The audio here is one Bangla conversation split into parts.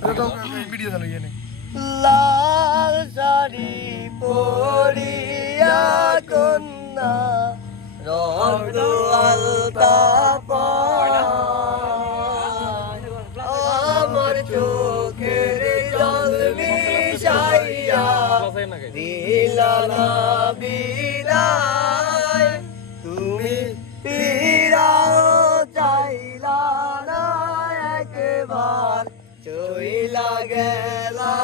ভিডিও চালু এনে লাল শাড়ি পরিয়া কন্যা রক্ত আলতা আমার চোখের জল মিশাইয়া দিলা না বিদায় তুমি ফিরাও চাইলা না একবার চইলা গেলা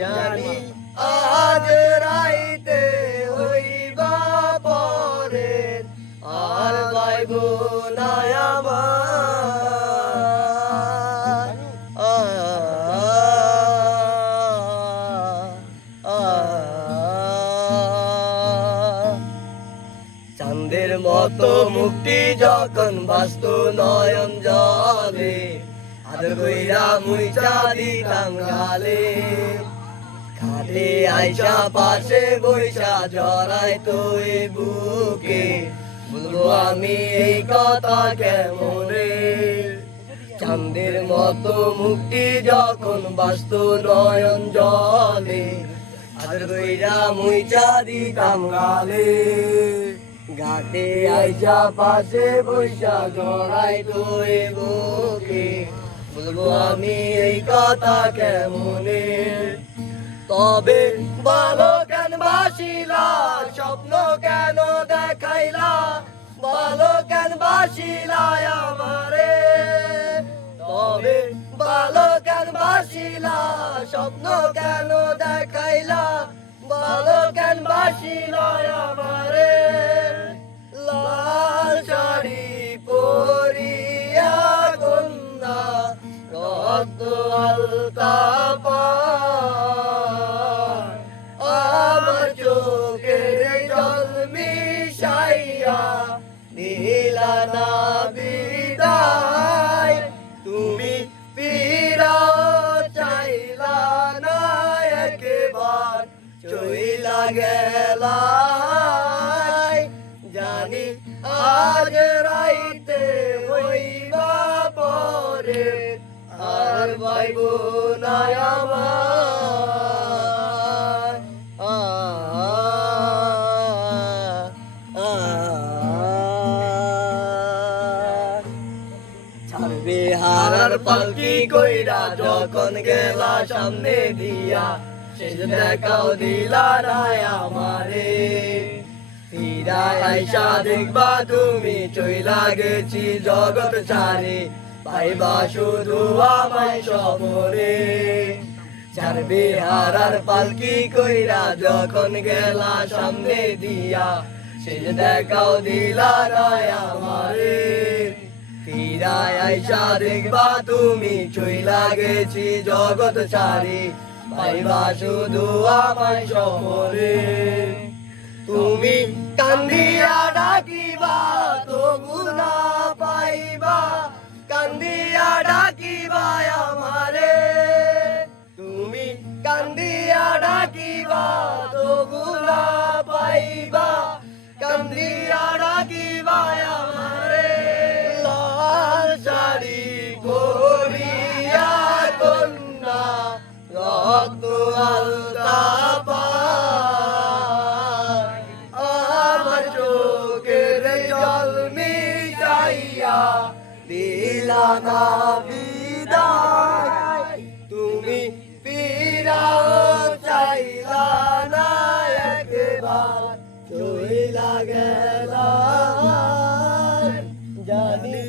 জানি আজ রাইতে হইবা পরে আর পাইব না চাঁদের মতো মুক্তি যখন বাস্ত নয়ন জলে আদর কইরা মুইচা দিতাম গালে খাটে আইসা পাশে বৈশা জড়াই তো এ বুকে বলবো আমি এই কথা কেমনে চাঁদের মতো মুক্তি যখন বাস্ত নয়ন জলে আদর কইরা মুইচা দিতাম গালে ঘাটে আইসা পাশে বৈশা জড়াই তো এ বুকে বলবো আমি এই কথা কেমনে তবে ভালো কেন বাসিলা স্বপ্ন কেন দেখাইলা ভালো কেন বাসিলা আমারে তবে ভালো কেন বাসিলা স্বপ্ন কেন দেখাইলা ভালো কেন বাসিলা আমারে লাল শাড়ি পরিয়া কন্যা রক্ত আলতা আমার চোখের জল মিশাইয়া দিলা না বিদায় তুমি ফিরাও চাইলা না একবার চইলা গেলা জানি আজ রাইতে হইবা পরে আর পাইব না আমার ছাড়বে হারার পালকি কইরা যখন গেলা সামনে দিয়া সে দেখাও দিলা না আমারে ফিরায় আইসা দেখবা তুমি চইলা গেছি জগৎ ছাড়ে পাইবা শুধু আমায় সপরে ছাড়বে হারার পালকি কইরা যখন গেলা সামনে দিয়া সে দেখাও দিলা রায় আমারে ফিরায় আইসা দেখবা তুমি চইলা গেছি জগৎ ছাড়ে পাইবা শুধু আমায় সপরে তুমি কান্দিয়া ডাকিবা তবু না পাইবা কান্দিয়া ডাকিবা আমারে তুমি কান্দিয়া ডাকিবা তবু না পাইবা কান্দিয়া ডাকিবা আমারে লাল শাড়ি পরিয়া কন্যা রক্ত আলতা দিলা না বিদায় তুমি ফিরাও চাইলা না একবার চইলা গেলা জানি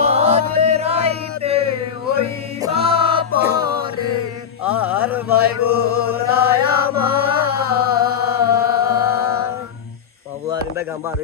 আজ রাইতে হইবা পরে আর ভাইব না আমার বাবু আর গাম্বার